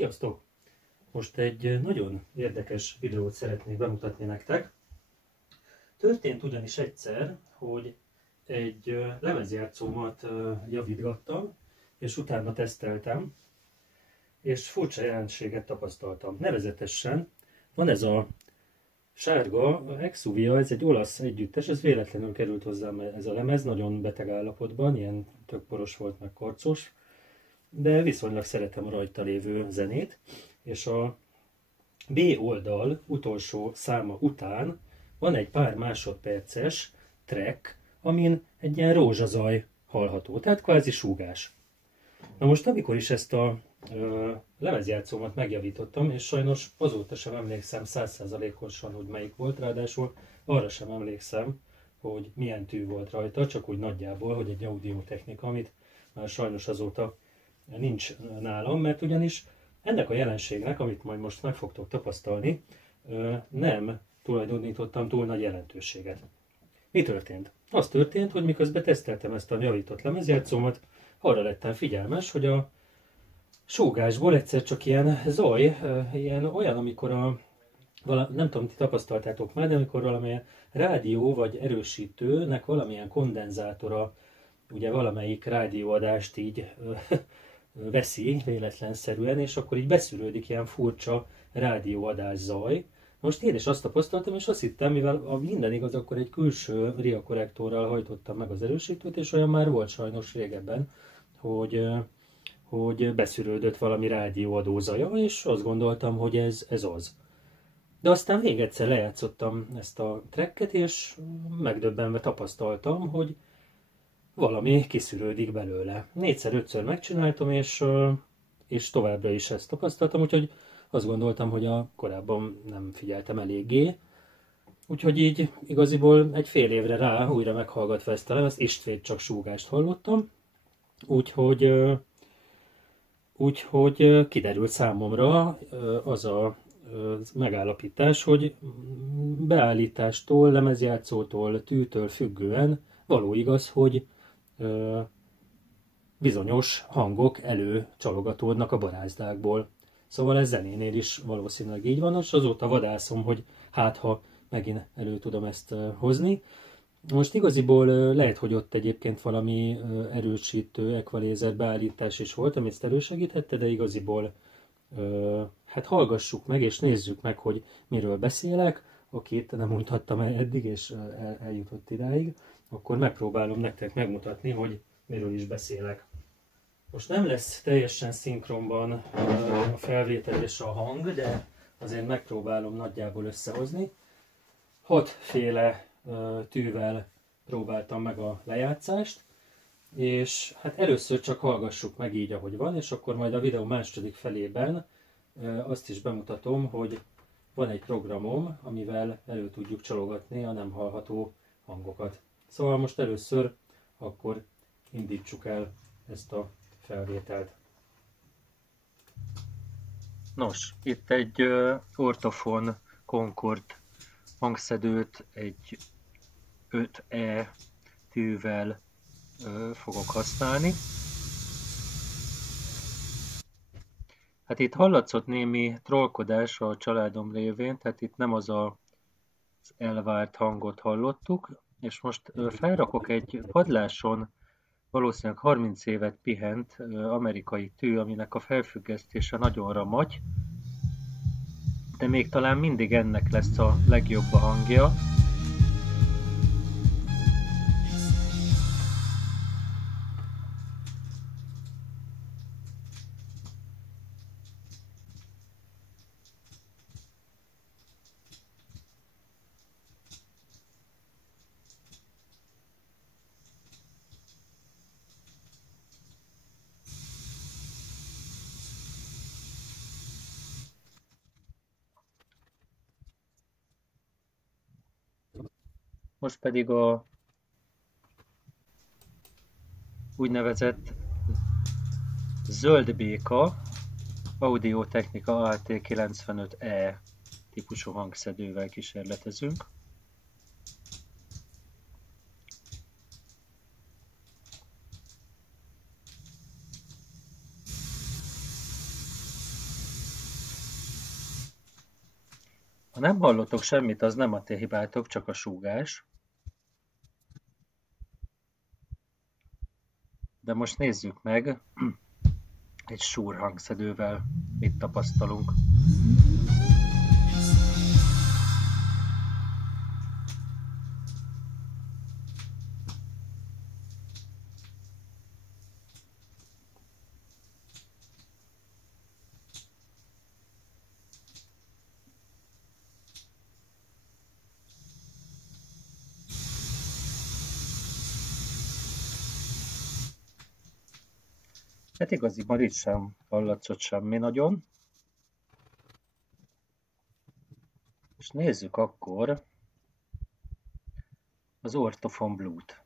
Sziasztok! Most egy nagyon érdekes videót szeretnék bemutatni nektek. Történt ugyanis egyszer, hogy egy lemezjátszómat javítgattam, és utána teszteltem, és furcsa jelenséget tapasztaltam. Nevezetesen van ez a sárga Exuvia, ez egy olasz együttes, ez véletlenül került hozzám ez a lemez, nagyon beteg állapotban, ilyen tök poros volt, meg karcos, de viszonylag szeretem a rajta lévő zenét, és a B oldal utolsó száma után van egy pár másodperces track, amin egy ilyen rózsazaj hallható, tehát kvázi súgás. Na most amikor is ezt a lemezjátszómat megjavítottam, és sajnos azóta sem emlékszem 100%-osan, hogy melyik volt, ráadásul arra sem emlékszem, hogy milyen tű volt rajta, csak úgy nagyjából, hogy egy audiotechnika, amit már sajnos azóta nincs nálam, mert ugyanis ennek a jelenségnek, amit majd most meg fogtok tapasztalni, nem tulajdonítottam túl nagy jelentőséget. Mi történt? Az történt, hogy miközben teszteltem ezt a javított lemezjátszómat, arra lettem figyelmes, hogy a súgásból egyszer csak ilyen zaj, ilyen olyan, amikor nem tudom, ti tapasztaltátok már, de amikor valamilyen rádió vagy erősítőnek valamilyen kondenzátora, ugye valamelyik rádióadást így veszi véletlenszerűen, és akkor így beszűrődik ilyen furcsa rádióadás zaj. Most én is azt tapasztaltam, és azt hittem, mivel a minden igaz, akkor egy külső RIA korrektorral hajtottam meg az erősítőt, és olyan már volt sajnos régebben, hogy beszűrődött valami rádióadó zaja, és azt gondoltam, hogy ez az. De aztán még egyszer lejátszottam ezt a tracket, és megdöbbenve tapasztaltam, hogy valami kiszűrődik belőle. 4-5-ször megcsináltam, és továbbra is ezt tapasztaltam, úgyhogy azt gondoltam, hogy korábban nem figyeltem eléggé. Úgyhogy így igaziból egy fél évre rá újra meghallgatva ezt a lemezt, istvét csak súgást hallottam. Úgyhogy kiderült számomra az a megállapítás, hogy beállítástól, lemezjátszótól, tűtől függően való igaz, hogy bizonyos hangok előcsalogatódnak a barázdákból. Szóval ez zenénél is valószínűleg így van, és azóta vadászom, hogy hát ha megint elő tudom ezt hozni. Most igaziból lehet, hogy ott egyébként valami erősítő equalizer beállítás is volt, amit ezt elősegíthette, de igaziból hát hallgassuk meg és nézzük meg, hogy miről beszélek. Akit nem mondhattam el eddig, és eljutott idáig, akkor megpróbálom nektek megmutatni, hogy miről is beszélek. Most nem lesz teljesen szinkronban a felvétel és a hang, de azért megpróbálom nagyjából összehozni. 6 féle tűvel próbáltam meg a lejátszást, és hát először csak hallgassuk meg így, ahogy van, és akkor majd a videó második felében azt is bemutatom, hogy van egy programom, amivel elő tudjuk csalogatni a nem hallható hangokat. Szóval most először akkor indítsuk el ezt a felvételt. Nos, itt egy Ortofon Concord hangszedőt egy 5E tűvel fogok használni. Hát itt hallatszott némi trollkodás a családom révén, tehát itt nem az elvárt hangot hallottuk, és most felrakok egy padláson valószínűleg 30 évet pihent amerikai tű, aminek a felfüggesztése nagyon ramagy, de még talán mindig ennek lesz a legjobb a hangja. Most pedig a úgynevezett zöld béka Audio-Technica AT95E típusú hangszedővel kísérletezünk. Ha nem hallotok semmit, az nem a ti hibátok, csak a súgás. De most nézzük meg egy Shure hangszedővel, mit tapasztalunk. Hát igaziból itt sem hallatszott semmi nagyon. És nézzük akkor az Ortofon Blue-t.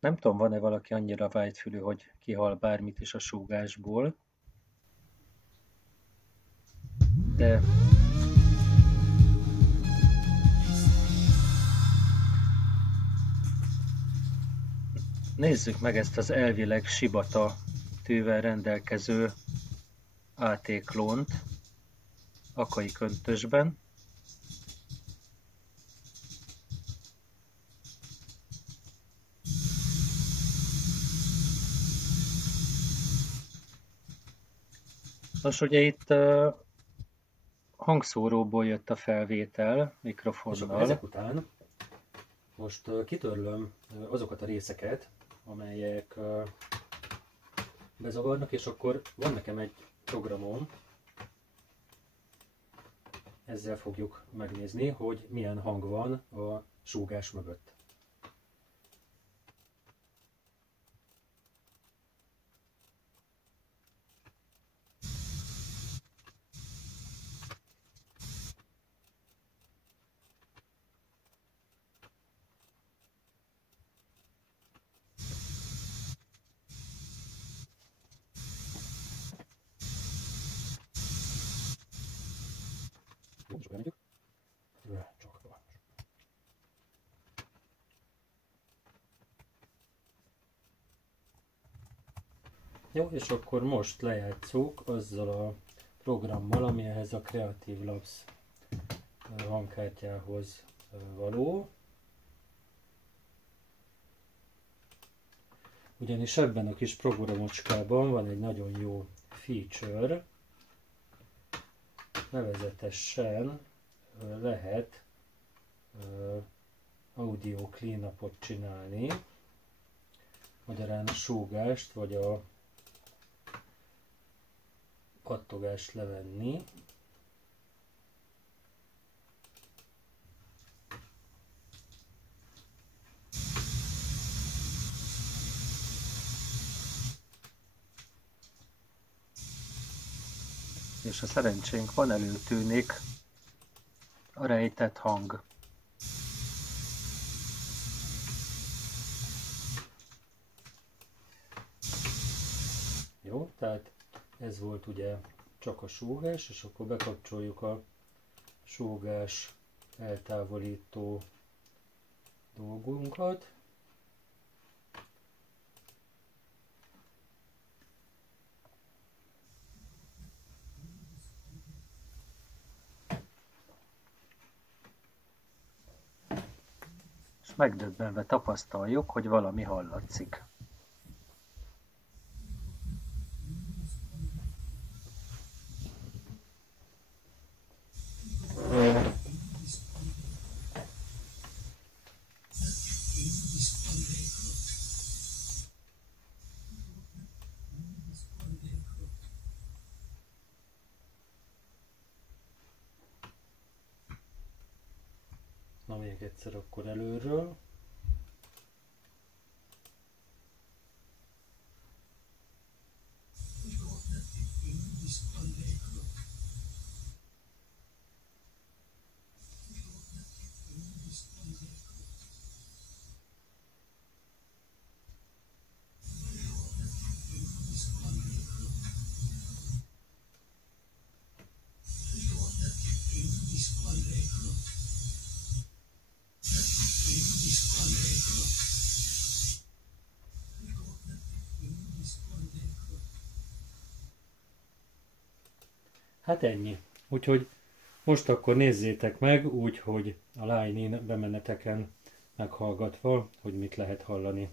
Nem tudom, van-e valaki annyira vágyfülű, hogy kihal bármit is a súgásból, de nézzük meg ezt az elvileg Shibata tűvel rendelkező AT klónt Akai köntösben. Nos, ugye itt hangszóróból jött a felvétel mikrofonnal. Ezek után most kitörlöm azokat a részeket, amelyek bezavarnak, és akkor van nekem egy programom, ezzel fogjuk megnézni, hogy milyen hang van a súgás mögött. Jó, és akkor most lejátszuk azzal a programmal, ami ehhez a Creative Labs hangkártyához való. Ugyanis ebben a kis programocskában van egy nagyon jó feature, nevezetesen lehet audio cleanupot csinálni, magyarán a súgást vagy a kattogást levenni. És a szerencsénk van, előtűnik a rejtett hang. Jó, tehát ez volt ugye csak a súgás, és akkor bekapcsoljuk a súgás eltávolító dolgunkat. És megdöbbenve tapasztaljuk, hogy valami hallatszik. Na még egyszer akkor előről. Hát ennyi. Úgyhogy most akkor nézzétek meg úgy, hogy a Line-in bemeneteken meghallgatva, hogy mit lehet hallani.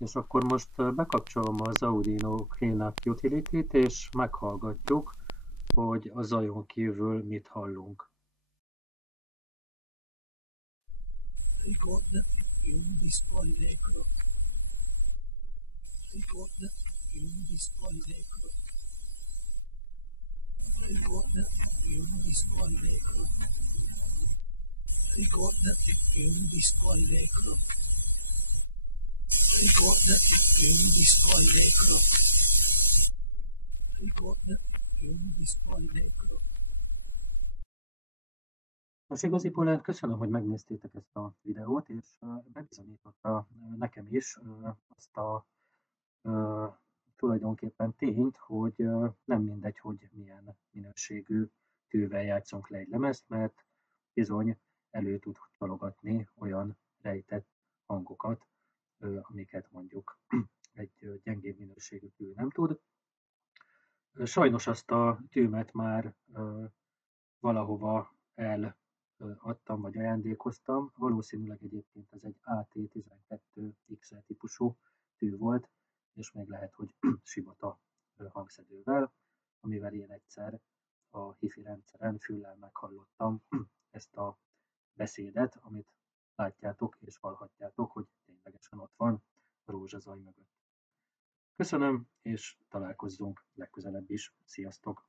És akkor most bekapcsolom az Audino Cleanup Utility-t, és meghallgatjuk, hogy a zajon kívül mit hallunk. Most igaziból köszönöm, hogy megnéztétek ezt a videót, és bebizonyította nekem is azt a tulajdonképpen tényt, hogy nem mindegy, hogy milyen minőségű tűvel játszunk le egy lemezt, mert bizony elő tud csalogatni olyan rejtett hangokat, amiket mondjuk egy gyengébb minőségű tű nem tud. Sajnos azt a tűmet már valahova eladtam, vagy ajándékoztam. Valószínűleg egyébként ez egy AT12XL típusú tű volt, és még lehet, hogy Shibata hangszedővel, amivel én egyszer a hifi rendszeren füllel meghallottam ezt a beszédet, amit látjátok és hallhatjátok, hogy ténylegesen ott van a rózsazaj mögött. Köszönöm, és találkozzunk legközelebb is. Sziasztok!